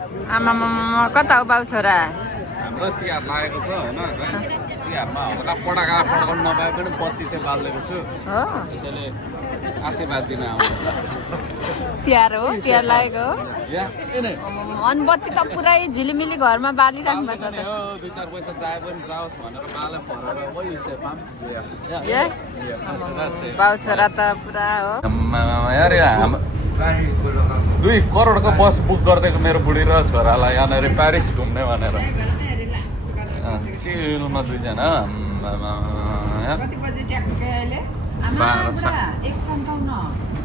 आमामा कता हो बाउ छोरा हाम्रो तिहार लागेको छ होइन तिहारमा हल्का पटाका पड्काउनु नपाए पनि बत्ती चाहिँ बालिदिएको छु हो त्यसैले आशीर्वाद दिन आउनु तिहार हो तिहार लागेको हो अनि बत्ती त पुरै झिलिमिली घरमा बालिराख्नु भएको छ त 2-4 पैसा चाहे पनि जाओस् भनेर बाले फरेर यस बाउ छोरा त पुरा हो यार हाम्रो 2 करोडको बस बुक गरिदिएको मेरो बुढी र छोरालाई यहाँनिर प्यारिस घुम्ने भनेर चिलमा 2 जना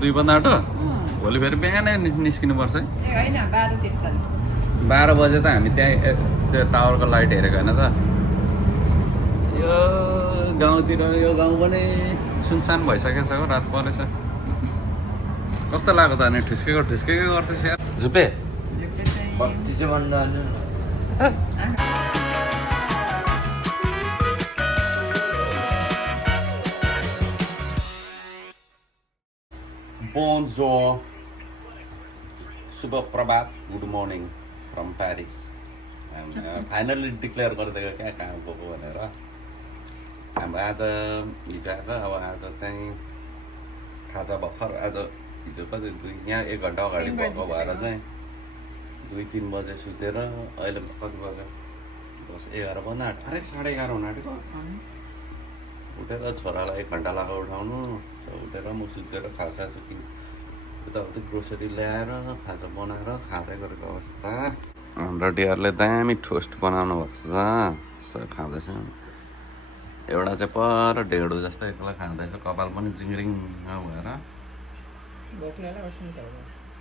दुई बन्दा आँटो भोलि फेरि बिहानै निस्किनुपर्छ है 12 बजे त हामी त्यहाँ त्यो टावरको लाइट हेरेको होइन त यो गाउँतिर यो गाउँ पनि सुनसान भइसकेको छ हो रात परेछ कस्तो लाग्यो त अनि ठुस्केको गर्छ यार झुपे बत्ती चाहिँ भन्दा Bonjour, शुभ प्रभात, good morning from Paris finally declare गरिदिएको क्या कहाँ गएको भनेर हाम्रो आज हिजो आएको अब आज चाहिँ खाजा भर्खर आज हिजो कति यहाँ 1 घन्टा अगाडि भएको भएर चाहिँ 2-3 बजे सुतेर अहिले कति बज्यो 11 बज्न आँट्यो अरे 11:30 हुन आँटेको उठेर छोरालाई 1 घन्टा लाग्यो उठाउनु उठेर म सुतेर खाजा कि उताउति ग्रोसरी ल्याएर खाजा बनाएर खाँदै गरेको अवस्था हाम्रो डियरले दामी टोस्ट बनाउनु भएको छ खाँदैछ एउटा चाहिँ पर ढेँडो जस्तै एक्लै खाँदैछ कपाल पनि जिङ्रिङ भएर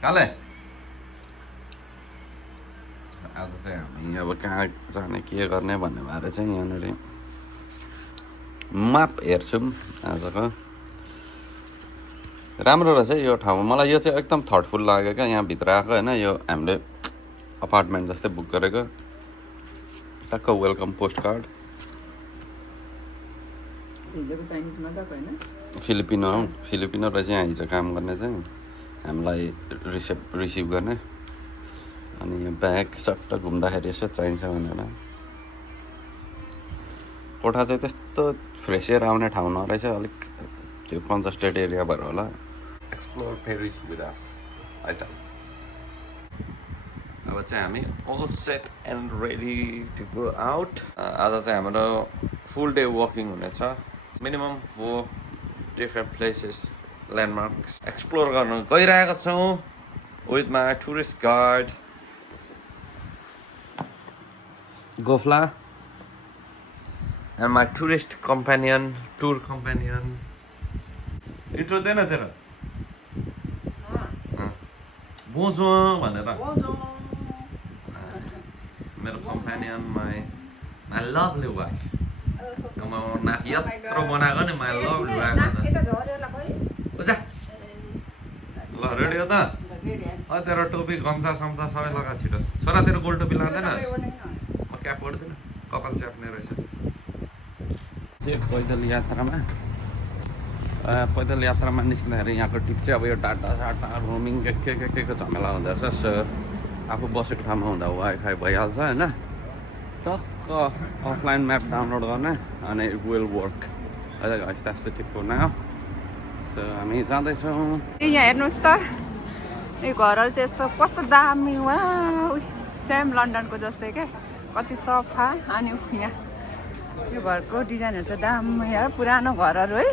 काले आज चाहिँ हामी अब कहाँ जाने के गर्ने भन्ने भएर चाहिँ यहाँनिर म्याप हेर्छौँ आजको राम्रो रहेछ यो ठाउँमा मलाई यो चाहिँ एकदम थटफुल लाग्यो क्या यहाँभित्र आएको होइन यो हामीले अपार्टमेन्ट जस्तै बुक गरेको टक्क वेलकम पोस्ट कार्ड फिलिपिनो रहेछ यहाँ हिजो काम गर्ने चाहिँ हामीलाई रिसिभ गर्ने अनि यो ब्याग सट्ट घुम्दाखेरि यसो चाहिन्छ भनेर कोठा चाहिँ त्यस्तो फ्रेस एयर आउने ठाउँ नरहेछ अलिक त्यो कन्जस्टेड एरिया भएर होला एक्सप्लोर पेरिस विथ अस है त अब चाहिँ हामी all set and ready to go out आज चाहिँ हाम्रो फुल डे वकिङ हुनेछ minimum 4 different places landmarks explore गर्न गइरहेका छौँ विथ माई टुरिस्ट गाइड गोफला and my tourist companion tour companion intro then तेरो बोजो भनेर मेरो कम्पेनियन माई लभली वाइफ नाक यत्रो बनाएको नि माई लभली वाइफ ल रेडी हो त तेरो टोपी गम्छा सम्छा सबै लगा छिटो छोरा तेरो गोल टोपी लाँदैन म क्याप गर्दिनँ कपाल च्याप्ने रहेछ पैदल यात्रामा निस्किँदाखेरि यहाँको टिप चाहिँ अब यो डाटा रोमिङ के झमेला हुँदो रहेछ सो आफू बसेको ठाउँमा हुँदा वाइफाई भइहाल्छ होइन टक्क अफलाइन म्याप डाउनलोड गर्ने अनि इट विल वर्क त्यस्तो टिपको न हामी जाँदैछौँ यहाँ हेर्नुहोस् त यो घरहरू चाहिँ यस्तो कस्तो दामी वा सेम लन्डनको जस्तै क्या कति सफा अनि यहाँ यो घरको डिजाइनहरू चाहिँ दामी यार पुरानो घरहरू है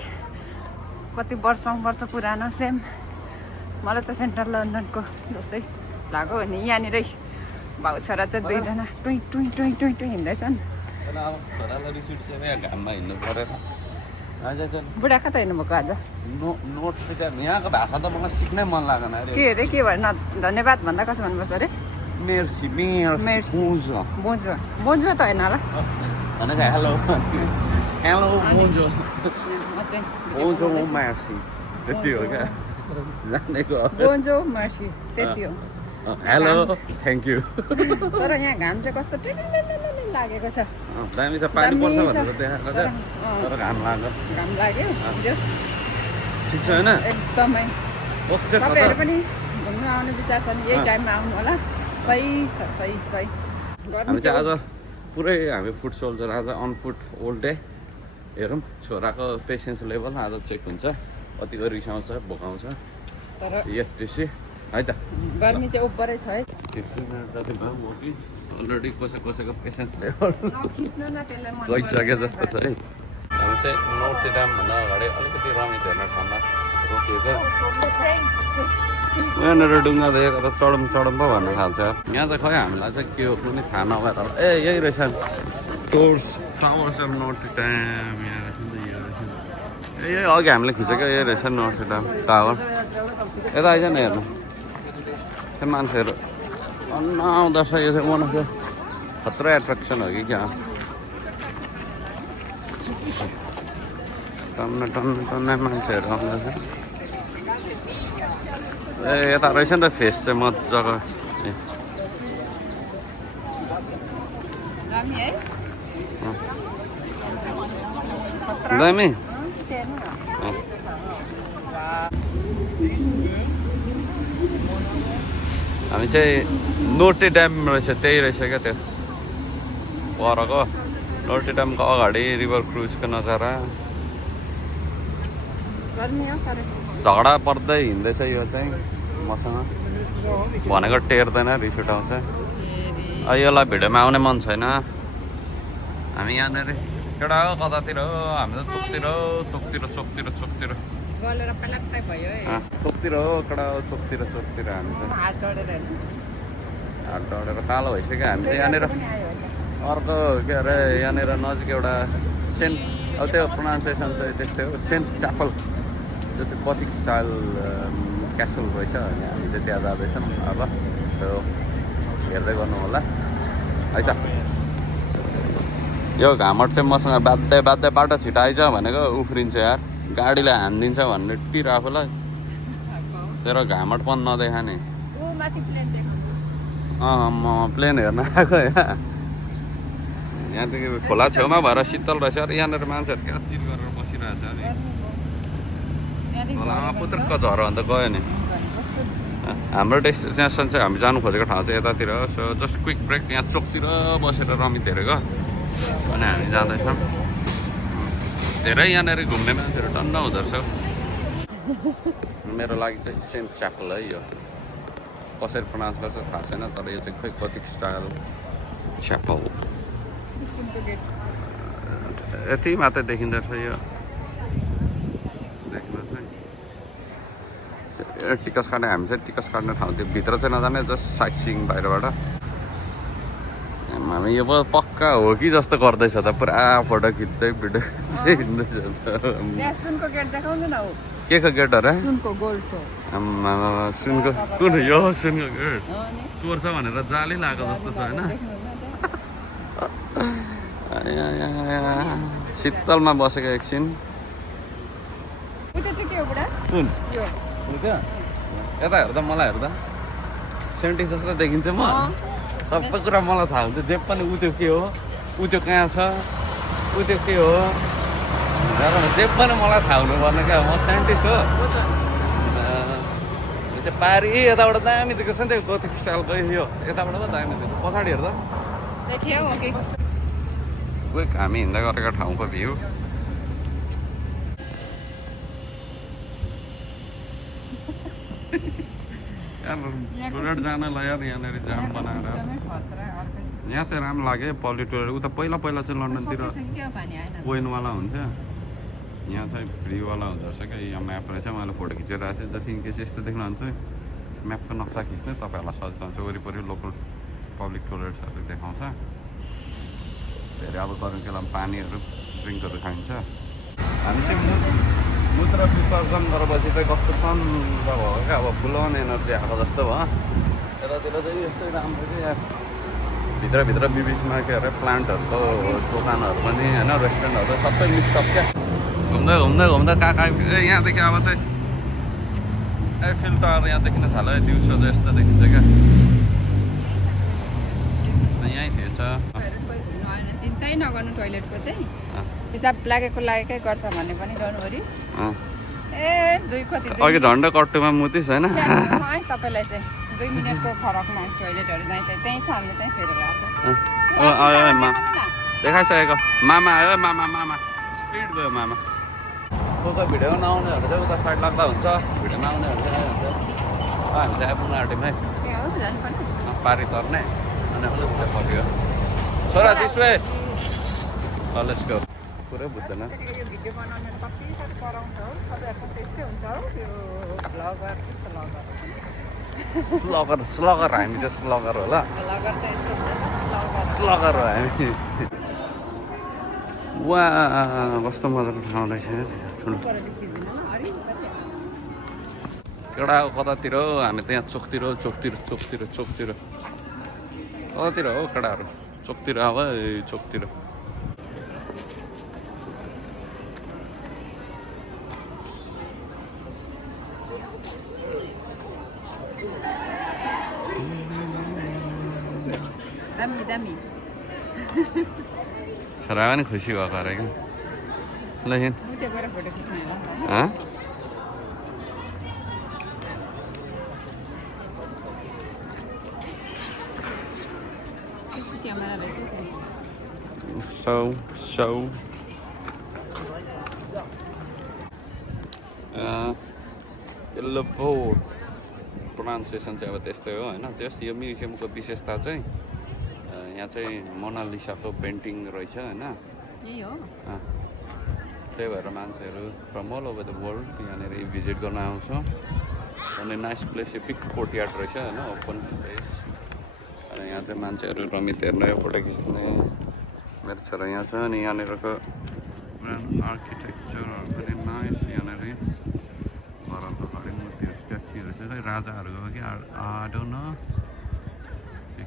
कति वर्ष पुरानो सेम मलाई त सेन्ट्रल लन्डनको जस्तै लाग्यो नि यहाँनिरै भाउ छोरा चाहिँ 2 जना टुई हिँड्दैछन् बुढा कता हिँड्नुभएको आज नोट यहाँको भाषा त मलाई सिक्नै मन लागेन के अरे के भन्नु धन्यवाद भन्दा कसो भन्नुपर्छ अरे मेर्सी बोन्जो त होइन होला हेलो बोन्जो बोन्जो मेर्सी त्यति हो क्या जानेको बोन्जो मेर्सी त्यति हो हेलो थ्याङ्क यू तर यहाँ घाम चाहिँ कस्तो लागेको छ दामी छ पानी पर्छ भनेर देखाएको छ तर घाम लाग्यो जस ठिक छ होइन एकदमै ओके तपाईँहरू पनि घुम्नु आउने विचार छ भने यही टाइममा आउनु होला सही छ सही सही हामी चाहिँ आज पुरै हामी फुड सोल्जर आज अन फुड ओल्ड डे हेरौँ छोराको पेसेन्स लेभल आज चेक हुन्छ कतिको रिसाउँछ भोकाउँछ तर त्यसै है त गर्मी चाहिँ ओभरै छ है 15 मिनट जति भयो हो कि अलरेडी कसैको पेसेन्स लेभल नखिच्नु न त्यसलाई मन गइसके जस्तो छ है हामी चाहिँ नोटे ड्याम भन्दा अगाडि अलिकति रमित हेर्ने ठाउँमा रोकिएको यहाँनिर ढुङ्गा देखेको त चढौँ पो भन्नु थाल्छ यहाँ चाहिँ खै हामीलाई चाहिँ के हो कुनै थाहा नभएर ए यही रहेछ टोर्स टावर्स अफ नोटे ड्याम यहाँ रहेछ यही अघि हामीले खिचेको यही रहेछ नोटे ड्याम टावर यता आइज न हेर्नु त्यो मान्छेहरू आउँदो रहेछ यो चाहिँ वान अफ द खतरा एट्र्याक्सन हो कि क्या टन्न मान्छेहरू आउँदैछ ए यता रहेछ नि त फेस चाहिँ मजाको दामी है दामी हामी चाहिँ नोटे ड्याम रहेछ त्यही रहेछ क्या त्यो परको नोटे ड्यामको अगाडि रिभर क्रुजको नजारा गर्मी हो साह्रै झगडा पर्दै हिँड्दैछ यो चाहिँ मसँग भनेको टेर्दैन रिस उठाउँछ यसलाई भिडियोमा आउने मन छैन हामी यहाँनिर केटा हो कतातिर हो हामी त चोकतिर गलेर पलाक्कै भयो है चोकतिर हो केटा हो चोकतिर हामी चाहिँ हात डढेर हेर्नु हात डढेर कालो भइसक्यो हामी चाहिँ यहाँनिर अर्को के अरे यहाँनिर नजिक एउटा सेन्ट अब त्यो प्रोनाउन्सिएसन चाहिँ त्यस्तै हो सेन्ट च्यापल जो चाहिँ गथिक स्टाइल क्यासल रहेछ अनि हामी चाहिँ त्यहाँ जाँदैछौँ अब त्यो हेर्दै गर्नु होला है त यो घामट चाहिँ मसँग बाध्दै बाटो छिटो आइज भनेको उफ्रिन्छ यार गाडीलाई हानिदिन्छ भन्ने टिर आफूलाई तेरो घामट पनि नदेखाने म प्लेन हेर्न आएको यहाँदेखि खोला छेउमा भएर शीतल रहेछ अरे यहाँनिर मान्छेहरू क्या चिल गरेर बसिरहेछ अरे खोलामा पुत्रको झरो अन्त गयो नि हाम्रो डेस्टिनेसन चाहिँ हामी जानु खोजेको ठाउँ चाहिँ यतातिर सो जस्ट क्विक ब्रेक यहाँ चोकतिर बसेर रमित हेरेको अनि हामी जाँदैछौँ धेरै यहाँनिर घुम्ने मान्छेहरू टन्न हुँदो रहेछ मेरो लागि चाहिँ सेन्ट च्यापल है यो कसरी प्रोनाउन्स गर्छ थाहा छैन तर यो चाहिँ खोइ गथिक स्टाइल च्यापल यति मात्रै देखिँदो रहेछ यो देख्नुहोस् है टिकस काट्ने हामी चाहिँ टिकस काट्ने ठाउँ त्यो भित्र चाहिँ नजाने जस्ट साइट सिइङ बाहिरबाट हामी यो पक्का हो कि जस्तो गर्दैछ त पुरा फोटो खिच्दै भिडियो हिँड्दैछ के को गेट अरे सुनको कुन यो सुनको गेट चोर छ भनेर जाली लागेको जस्तो छ होइन शीतलमा बसेको एकछिन कुन यता हेर्दा मलाई हेर्दा सेन्टी जस्तो देखिन्छ म सबै कुरा मलाई थाहा हुन्छ जे पनि उ त्यो के हो उ त्यो कहाँ छ उ त्यो के हो जे पनि मलाई थाहा हुनुपर्ने क्या म साइन्टिस्ट हो चाहिँ पारी यताबाट दामी देख्छ नि त्यो गथिक स्टाइलको यो यताबाट पो दामी देख्छ पछाडि हेर्दा हामी हिँड्दै गरेको ठाउँको भ्यू टोइलेट जानलाई यार यहाँनिर जाम बनाएर यहाँ चाहिँ राम्रो लाग्यो पब्लिक टोइलेट उता पहिला चाहिँ लन्डनतिर वेनवाला हुन्थ्यो यहाँ चाहिँ फ्रीवाला हुँदो रहेछ क्या यहाँ म्याप रहेछ मैले फोटो खिचेर आएको छु जस्तो इन केस यस्तो देख्नुहुन्छ म्यापको नक्सा खिच्ने तपाईँहरूलाई सजिलो हुन्छ वरिपरि लोकल पब्लिक टोइलेट्सहरू देखाउँछ धेरै अब गरौँ पानीहरू ड्रिङ्कहरू खाइन्छ हामी चाहिँ मूत्र विसर्जन गरेपछि चाहिँ कस्तो सन्द भयो क्या अब फुल अन एनर्जी आएको जस्तो भयो यतातिर चाहिँ यस्तै राम्रो कि यहाँ भित्रभित्र बिबिचमा के अरे प्लान्टहरूको दोकानहरू पनि होइन रेस्टुरेन्टहरू सबै मिक्सअप क्या घुम्दै कहाँ यहाँदेखि अब चाहिँ एफिल टावर यहाँ देखिन थाल्यो दिउँसो चाहिँ यस्तो देखिन्छ क्या यहीँ थिएछ चिन्तै नगर्नु टोइलेटको चाहिँ पिसाब लागेकै गर्छ भन्ने पनि डोन्ट ए दुई कति अघि झन्डा कट्टुमा मुतिस होइन तपाईँलाई चाहिँ 2 मिनेटको फरकमा टोइलेटहरू चाहिँ त्यहीँ छ हामीले त्यहीँ फेरेर आएको देखाइसकेको मामा आयो मामा स्पिड गयो मामा कोही भिडियो नआउनेहरू चाहिँ उता साइड लाग्दा हुन्छ भिडियो नआउनेहरू चाहिँ हुन्छ हामी चाहिँ आइपुग्नु आँट्यौँ है पारी तर्ने अनि अलिक फर्क्यो छोरा दिसवे लेट्स गो पुरै बुझ्दैन यो भिडियो बनाउनु कति साह्रो कराउँछ हो सबैहरूको त्यस्तै हुन्छ हो त्यो ब्लगर स्लगर हामी चाहिँ स्लगर होला ब्लगर चाहिँ यस्तो हुन्छ स्लगर हो हामी वा कस्तो मजाको ठाउँ रहेछ केटा कतातिर हो हामी त यहाँ चोकतिर कतातिर हो केटाहरू चोकतिर अब चोकतिर दामी छोरा पनि खुसी भएको अरे क्या ल हिँड उतै गएर फोटो खिच्नु होला नि त क्यामेरा रहेछ येल्लो फोर्ट प्रोनाउन्सिएसन चाहिँ अब त्यस्तै हो होइन जस यो म्युजियमको विशेषता चाहिँ यहाँ चाहिँ मोनालिसाको पेन्टिङ रहेछ होइन यही हो त्यही भएर मान्छेहरू from all over the world यहाँनिर भिजिट गर्न आउँछ अनि नाइस प्लेस यो बिग कोर्टयार्ड रहेछ होइन ओपन स्पेस अनि यहाँ चाहिँ मान्छेहरू रमित हेर्ने फोटो खिच्ने मेरो छोरा यहाँ छ अनि यहाँनिरको आर्किटेक्चरहरू पनि नाइस यहाँनिर घरको हरेक मूर्तिहरू स्ट्याचुहरू छ राजाहरूको कि डोन्ट नो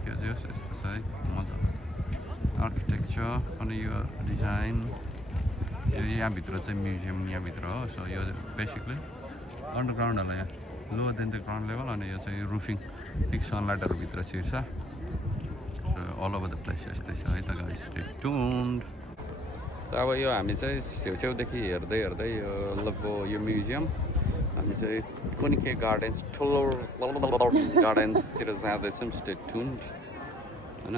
के होस् यस्तो छ है मजा आर्किटेक्चर अनि यो डिजाइन यो यहाँभित्र चाहिँ म्युजियम यहाँभित्र हो सो यो बेसिकली अन्डरग्राउन्ड होला यहाँ लो देन द ग्राउन्ड लेभल अनि यो चाहिँ रुफिङ ठिक सनलाइटहरू भित्र छिर्छ अल ओभर द प्लेस यस्तै छ है त गाइस स्टे ट्युन्ड त अब यो हामी चाहिँ छेउछेउदेखि हेर्दै यो यो म्युजियम हामी चाहिँ कुनै के गार्डन्स ठुलो गार्डन्सतिर जाँदैछौँ स्टे ट्युन्ड होइन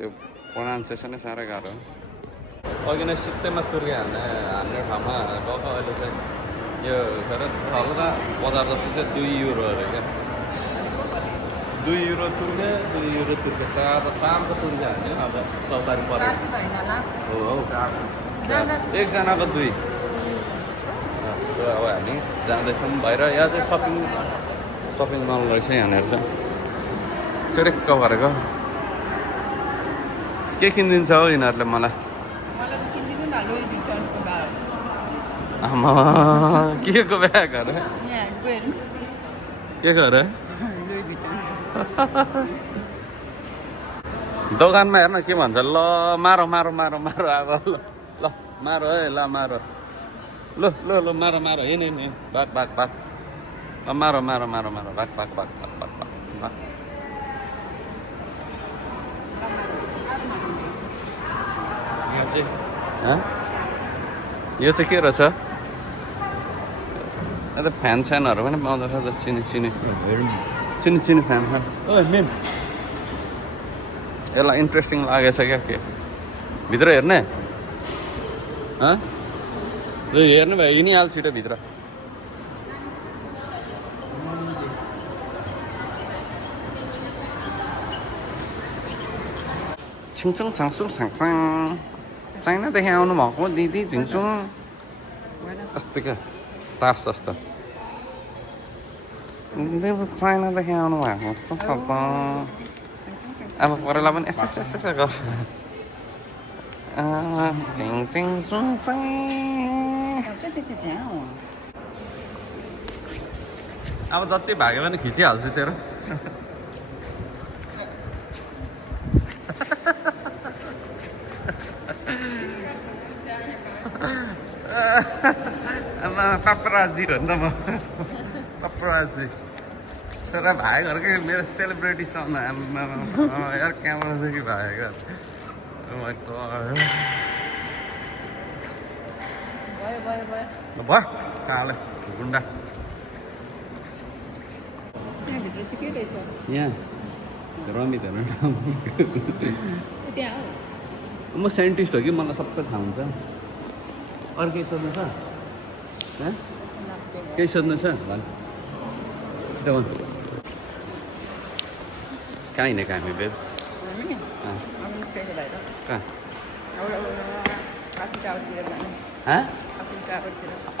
यो प्रोनाउन्सिएसनै साह्रै गाह्रो अघि नै सित्तैमा तुर्के हान्ने ठाउँमा गएको अहिले चाहिँ यो हल्का बजार जस्तो चाहिँ 2 युरो अरे क्या 2 युरो तुर्के चारको तुर्के हान्ने अब चौतारी पऱ्यो हो एकजनाको 2 अब हामी जाँदैछौँ बाहिर यहाँ चाहिँ सपिङ मल रहेछ यहाँनिर चाहिँ चिरेक्क गरेको के किनिदिन्छ हो यिनीहरूले मलाई आमा के को ब्याग अरे के गरे दोकानमा हेर्न के भन्छ ल मारो अब ल मारो है ल मारो ल मारो हिँड भाग मारो भाग यो चाहिँ के रहेछ यता फ्यान स्यानहरू पनि पाउँदो रहेछ चिनी फ्यान ओ मेन यसलाई इन्ट्रेस्टिङ लागेछ क्या के भित्र हेर्ने हेर्नु भयो हिँडिहाल्छ छिटो भित्र छिङछुङ छाङछुङ छाङछाङ चाइनादेखि आउनु भएको दिदी झिङछुङ अस्ति क्या तास जस्तो चाइनादेखि आउनु भएको अब परेला पनि यस्तो गर अब जति भाग्यो भने खिचिहाल्छु तेरो paparazzi हो नि त म paparazzi तर भाइ घरकै मेरो सेलिब्रिटी सँग यार क्यामेरादेखि भागेको भयो काले गुन्डा भित्र चाहिँ के रहेछ यहाँ रमित हेर्नु त्यहाँ हो म साइन्टिस्ट हो कि मलाई सबै थाहा हुन्छ अरू केही सोध्नु छ केही सोध्नु छ भन् कहाँ हिँडेको हामी बेब्स कहाँ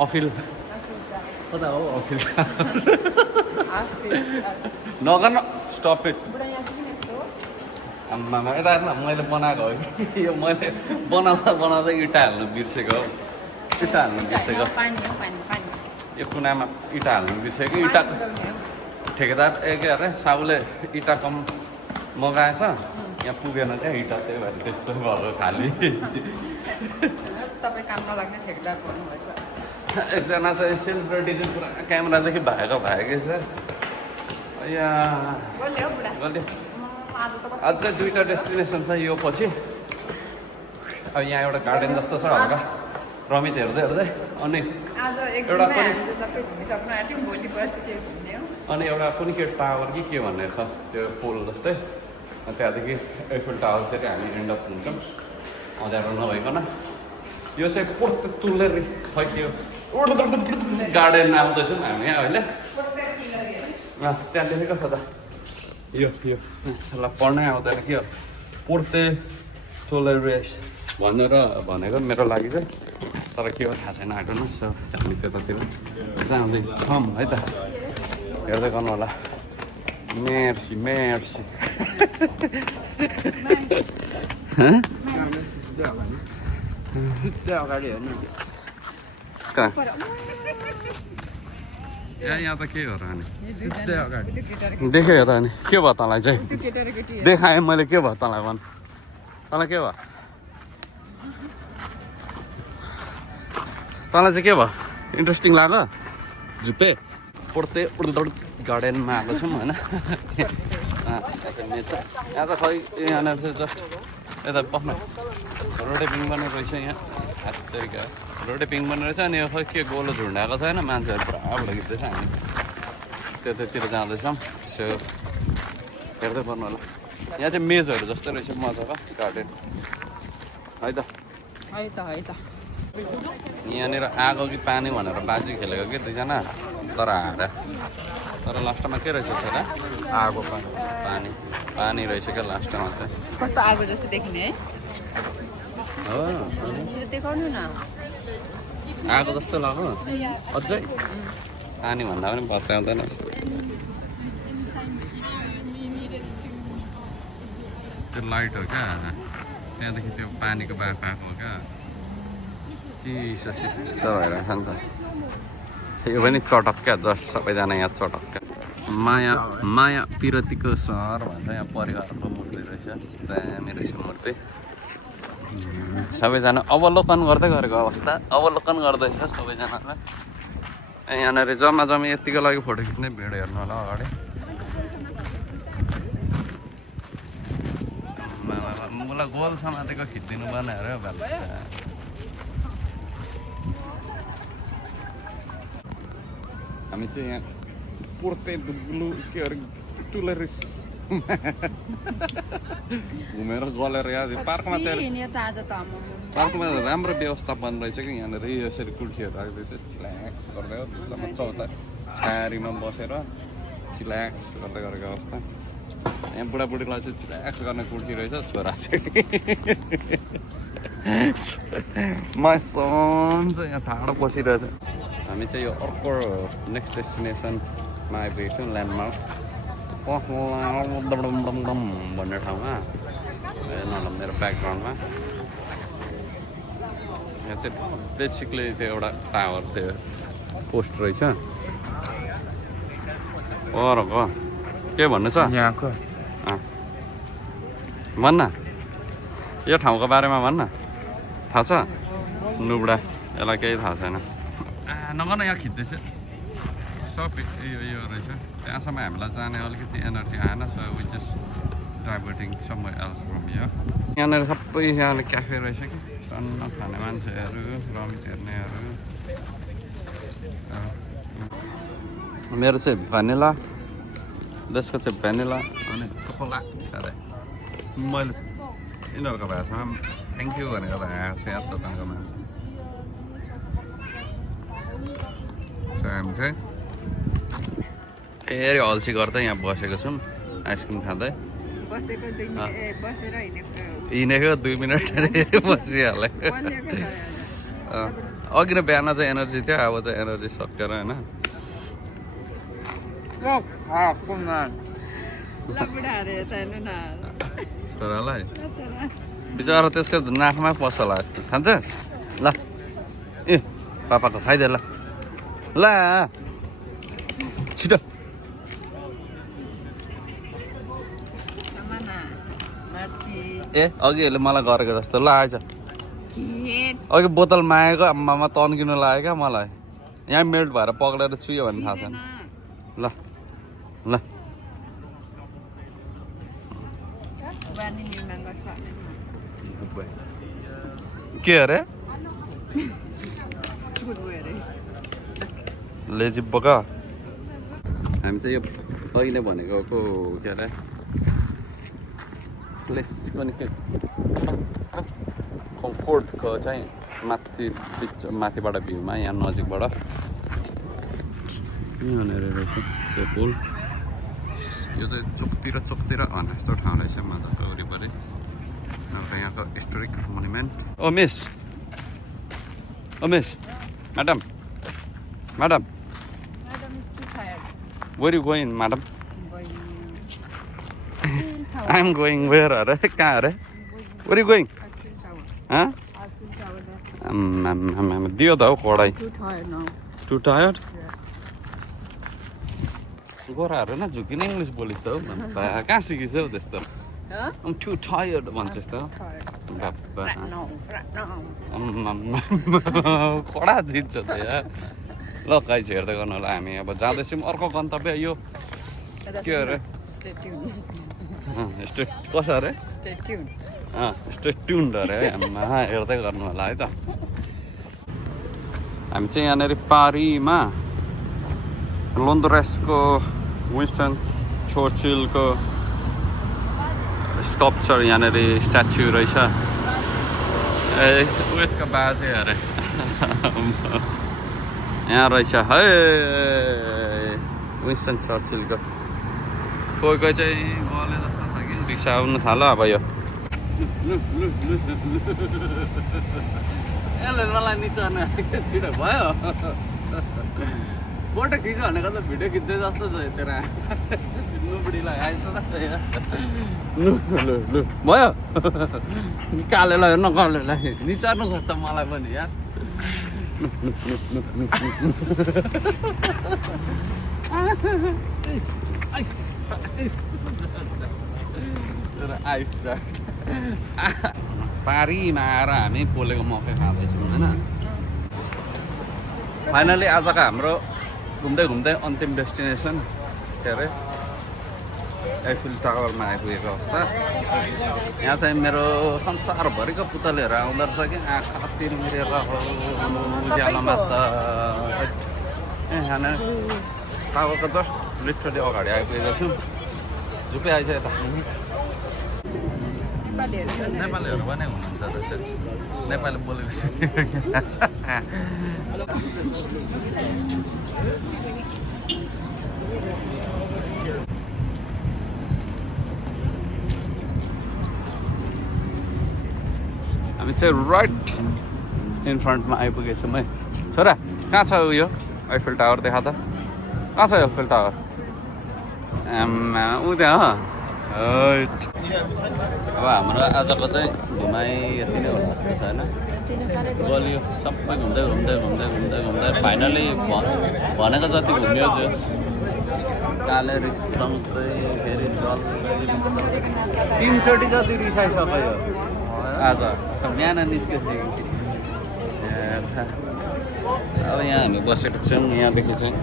अफिल कता हो अफिल नगर्न स्टप इट आम्मामा यता हेर्न मैले बनाएको हो कि यो मैले बनाउँदा इँटा हाल्नु बिर्सेको हो इँटा हाल्नु बिर्सेको यो कुनामा इँटा हाल्नु बिर्सेको इँटा ठेकेदार के अरे साउले इँटा कम मगाएछ यहाँ पुगेन क्या इँटा त्यही भएर त्यस्तो भएको खाली तपाईँ काम नलाग्ने ठेकेदार भन्नुभएछ एकजना चाहिँ सेलिब्रेटी चाहिँ पुरा क्यामेरादेखि भागेकै छ गल्यो अझै 2टा डेस्टिनेसन छ यो पछि अब यहाँ एउटा गार्डन जस्तो छ हल्का रमित हेर्दै अनि आज एक एउटा दिनमै हामीले सबै घुमिसक्नु आँट्यौँ भोलि पर्सि त्यो घुम्ने हो अनि एउटा कुनै के टावर कि के भन्ने छ त्यो पोल जस्तै अनि त्यहाँदेखि एफिल टावरतिर हामी एन्ड अप हुन्छौँ अँध्यारो नभइकन यो चाहिँ पुर्त तुलेर खै त्यो गार्डन आउँदैछौँ हामी अहिले त्यहाँ देखेको छ त यो ल पढ्नै आउँदैन के हो पोर्ते टोलरेस भनेको मेरो लागि चाहिँ तर के हो थाहा छैन आएको न सो हामी त्यतातिर चाहिँ आउँदैछौँ है त हेर्दै गर्नु होला मेर्सी अगाडि हेर्नु कहाँ यहाँ त के हो र अनि देखेँ त अनि के भयो तँलाई चाहिँ देखाएँ मैले के भयो तँलाई भन् तँलाई के भयो तँलाई चाहिँ के भयो इन्ट्रेस्टिङ लाग्यो झुप्पे पोर्ते गार्डनमा आएको छौँ होइन यहाँ त खै यहाँनिर चाहिँ जस्ट यता पख्न रोटेपिङ पनि रहेछ यहाँ हातैका रोटेपिङ पनि रहेछ अनि यो खै के गोलो झुन्डाएको छैन मान्छेहरू पुरा भड्किँदैछ हामी त्यतातिर जाँदैछौँ सो हेर्दै पर्नु होला यहाँ चाहिँ मेजहरू जस्तै रहेछ मजाको गार्डन है त यहाँनिर आगो कि पानी भनेर बाजी खेलेको कि 2जना तर हारे तर लास्टमा के रहेछ र आगो पानी रहेछ क्या लास्टमा चाहिँ कस्तो आगो जस्तो देखिने है हो देखाउनु न आगो जस्तो लाग्यो अझै पानी भन्दा पनि बत्ताउँदैन त्यो लाइट हो क्या त्यहाँदेखि त्यो पानीको बाफ आएको हो क्या चिसो शीतल भइरहेको छ नि त यो पनि चटक क्या जस्ट सबैजना यहाँ चटक क्या माया पिरतीको सहर भन्छ यहाँ परिवारको मूर्ति रहेछ दामी रहेछ मूर्ति सबैजना अवलोकन गर्दै गरेको अवस्था अवलोकन गर्दैछ सबैजनालाई यहाँनिर जम्मी यतिको लागि फोटो खिच्ने भिड हेर्नु होला अगाडि मलाई गोल समातेको खिचिदिनु बनाएर हामी चाहिँ यहाँ पोर्ते दुब्लु के अरे टुलरिस घुमेर गलेर यहाँ पार्कमा चाहिँ पार्कमा राम्रो व्यवस्थापन रहेछ कि यहाँनिर यसरी कुर्सीहरू राख्दैछ चिल्याक्स गर्दै हो चौता छारीमा बसेर चिल्याक्स गर्दै गरेको अवस्था यहाँ बुढाबुढीलाई चाहिँ चिल्याक्स गर्ने कुर्सी रहेछ छोरा चाहिँ माई सन चाहिँ यहाँ ठाडो बसिरहेछ हामी चाहिँ यो अर्को नेक्स्ट डेस्टिनेसनमा आइपुगेको छौँ ल्यान्डमार्क भन्ने ठाउँमा हेर्नु मेरो ब्याकग्राउन्डमा यहाँ चाहिँ बेसिकली त्यो एउटा टावर त्यो पोस्ट रहेछ अरको के भन्नु छ यहाँको भन्न यो ठाउँको बारेमा भन्न थाहा छ लुबडा यसलाई केही थाहा छैन नगर्न यहाँ खिच्दैछ सब यो रहेछ त्यहाँसम्म हामीलाई जाने अलिकति एनर्जी आएन so which is डाइभर्टिङ somewhere else from here यहाँनिर सबै यहाँले क्याफे रहेछ कि टन्न खाने मान्छेहरू रमित हेर्नेहरू मेरो चाहिँ भनिला त्यसको चाहिँ भ्यानिला अनि कोला अरे मैले यिनीहरूको भाषामा थ्याङ्क यू भनेको त हाँसो याद त तपाईँको मान्छे हामी चाहिँ फेरि अल्छी गर्दै यहाँ बसेको छौँ आइसक्रिम खाँदै हिँडेको 2 मिनट बसिहाल्यो अघि नै बिहान चाहिँ एनर्जी थियो अब चाहिँ एनर्जी सकेर होइन छोरालाई बिचरा त्यसको नाकमा पस्छ होला खान्छ ल ए पापाको खाइदे ल ल छिटो ए अघि यसले मलाई गरेको जस्तो ल आएछ अघि बोतल मागेको आम्मामा तन्किनु लाग्यो क्या मलाई यहाँ मेल्ट भएर पक्रेर चुयो भन्ने थाहा छैन ल ल के अरे लेजी बोका हामी चाहिँ यो अहिले भनेको के अरे प्लेसको निकै कम्फोर्टको चाहिँ माथिबाट भ्यूमा यहाँ नजिकबाट यहाँनिर रहेछ त्यो पुल यो चाहिँ चोकतिर भने जस्तो ठाउँ रहेछ मजाको वरिपरि यहाँको historic monument oh miss madam where you going madam I am going where अरे कहाँ अरे वेयर यु गोइङ दियो त हौ कडाई टु टायर्ड गोराहरू न झुकिन इङ्ग्लिस बोलिस् त हौ कहाँ सिकिस् हौ त्यस्तो टु टायर्ड भन्छ यस्तो कडा दिन्छ त यार ल गाइस हेर्दै गर्नु होला हामी अब जाँदैछौँ अर्को गन्तव्य यो के अरे कसो अरे स्टे ट्युन्ड अरे है हेर्दै गर्नु होला है त हामी चाहिँ यहाँनिर पारीमा लोन्डोरेसको विन्स्टन चर्चिलको स्कल्पचर यहाँनिर स्ट्याच्यु रहेछ ए उयसको बाजे अरे यहाँ रहेछ है विन्स्टन चर्चिलको कोही चाहिँ गले जस्तो छ कि रिसाउनु थाल्यो अब यो यसले मलाई निचार्नु छिटो भयो फोटो खिच्यो भनेको त भिडियो खिच्दै जस्तो छ तेरो नुबडीलाई आएछ त लु भयो कालेलाई हेर्न कालेलाई निचार्नु खोज्छ मलाई पनि यार आइस पारीमा आएर हामी पोलेको मकै खाँदैछौँ होइन फाइनली आजको हाम्रो घुम्दै अन्तिम डेस्टिनेसन के अरे एफिल टावरमा आइपुगेको अवस्था यहाँ चाहिँ मेरो संसारभरिको पुतलीहरू आउँदो रहेछ कि आँखा तिर्मिरेर उज्यालोमा त यहाँ टावरको जस्ट लिटरली अगाडि आइपुगेको छु झुपे आइछ यता नेपालीहरू पनि हुनुहुन्छ त्यसरी नेपाली बोलेको हामी चाहिँ राइट इन फ्रन्टमा आइपुगेछौँ है छोरा कहाँ छ उयो आइफिल टावर देखा त कहाँ छ आइफिल टावर ऊ त्यहाँ अब हाम्रो आजको चाहिँ घुमाइ यति नै होला होइन गलियो सबै घुम्दै फाइनली भनेको जति घुम्यो जो काले रिसाउँदै फेरि जल 3 चोटि जति रिसाइसक्यो आज बिहान निस्केको अब यहाँ हामी बसेको छौँ यहाँदेखि चाहिँ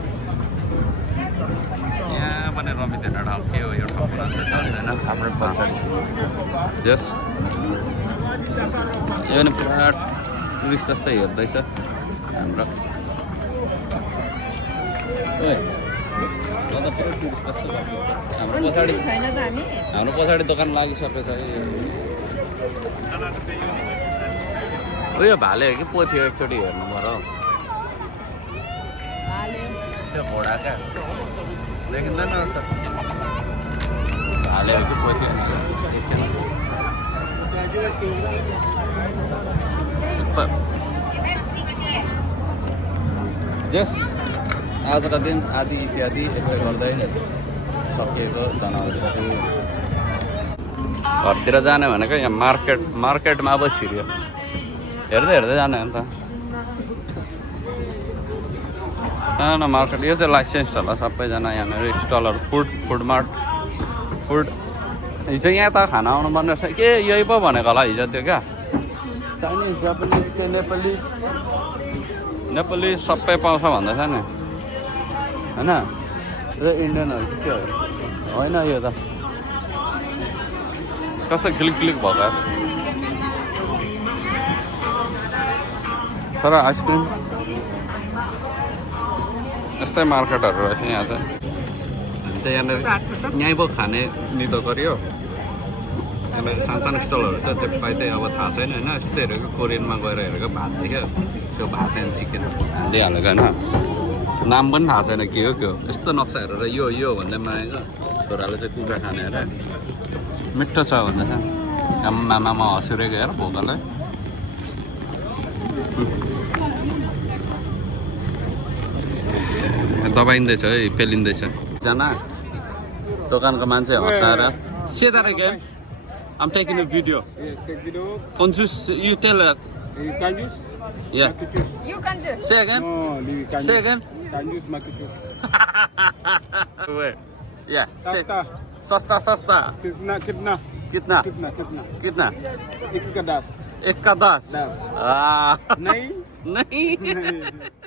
यहाँ पनि रमित हेर्न ठाउँ के हो यो ठाउँमा चल्दैन हाम्रो पछाडि यस यो पनि पुरा टुरिस्ट जस्तै हेर्दैछ हाम्रो त पुरै टुरिस्ट जस्तो भएको हाम्रो पछाडि छैन त हामी हाम्रो पछाडि दोकान लागिसकेको छ उयो भाले हो कि पो थियो एकचोटि हेर्नु पर्यो त्यो घोडा क्या देखिँदैन रहेछ भाले हो कि पो थियो एकछिन यस आजका दिन आदि इत्यादि यसो गर्दै सकिएको जनावरहरू घरतिर जाने भनेको यहाँ मार्केटमा अब छिर्यो हेर्दै हेर्दै जाने हो नि त सानो मार्केट यो चाहिँ लाइसेन्स होला सबैजना यहाँनिर स्टलहरू फुड हिजो यहाँ त खाना आउनु पर्ने रहेछ के यही पो भनेको होला हिजो त्यो क्या चाइनिज जापानिज के नेपाली सबै पाउँछ भन्दैछ नि होइन इन्डियनहरू के होइन यो त कस्तो क्लिक भएको तर आइसक्रिम यस्तै मार्केटहरू रहेछ यहाँ चाहिँ हामी चाहिँ यहाँनिर यहीँ पो खाने नितो गरियो यहाँनिर सानो स्टलहरू छ त्यो कहिले अब थाहा छैन होइन यस्तो हेरेको कोरियनमा गएर हेरेको भात देख्यो त्यो भात एन्ड चिकन हालिदिइहालेको होइन नाम पनि थाहा छैन के हो यस्तो नक्सा हेरेर यो भन्दै मागेको छोराले चाहिँ कुखुरा खाने अरे मिठो छ भन्दैछ आमामा हँसिरहेको हेर भोकालाई दबाइँदैछ है पेलिँदैछ एकजना दोकानको मान्छे हँसाएर Say that again. I'm taking a video. Yes, take video. Conjus, you tell her. You can use? Yeah. You can do. Say again. No, you can Say use. again. Can use marketus. Wait. Yeah. Sasta. Sasta, sasta. Kitna, kitna. Kitna? Kitna, kitna. Kitna? एक का 10. एक का 10. 10. Ah. नहीं नहीं. नहीं